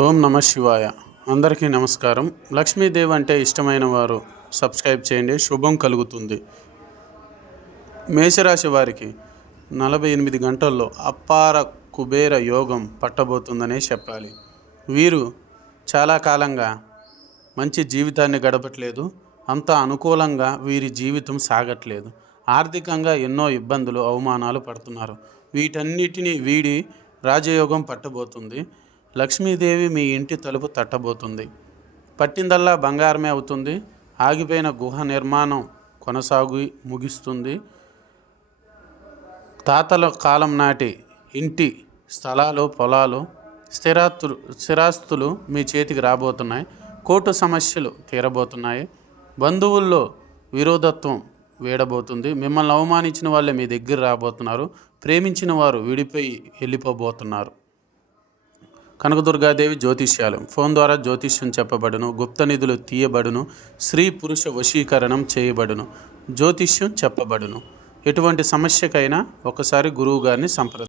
ఓం నమ శివాయ. అందరికీ నమస్కారం. లక్ష్మీదేవి అంటే ఇష్టమైన వారు సబ్స్క్రైబ్ చేయండి, శుభం కలుగుతుంది. మేషరాశి వారికి 48 గంటల్లో అపార కుబేర యోగం పట్టబోతుందనే చెప్పాలి. వీరు చాలా కాలంగా మంచి జీవితాన్ని గడపట్లేదు, అంత అనుకూలంగా వీరి జీవితం సాగట్లేదు. ఆర్థికంగా ఎన్నో ఇబ్బందులు, అవమానాలు పడుతున్నారు. వీటన్నిటిని వీడి రాజయోగం పట్టబోతుంది. లక్ష్మీదేవి మీ ఇంటి తలుపు తట్టబోతుంది. పట్టిందల్లా బంగారమే అవుతుంది. ఆగిపోయిన గుహ నిర్మాణం ముగిస్తుంది. తాతల కాలం నాటి ఇంటి స్థలాలు, పొలాలు, స్థిరాస్తులు మీ చేతికి రాబోతున్నాయి. కోర్టు సమస్యలు తీరబోతున్నాయి. బంధువుల్లో విరోధత్వం వీడబోతుంది. మిమ్మల్ని అవమానించిన వాళ్ళే మీ దగ్గర రాబోతున్నారు. ప్రేమించిన వారు విడిపోయి వెళ్ళిపోబోతున్నారు. కనకదుర్గాదేవి జ్యోతిష్యాలయం. ఫోన్ ద్వారా జ్యోతిష్యం చెప్పబడును, గుప్త నిధులు తీయబడును, స్త్రీ పురుష వశీకరణం చేయబడును, జ్యోతిష్యం చెప్పబడును. ఎటువంటి సమస్యకైనా ఒకసారి గురువు గారిని సంప్రదించండి.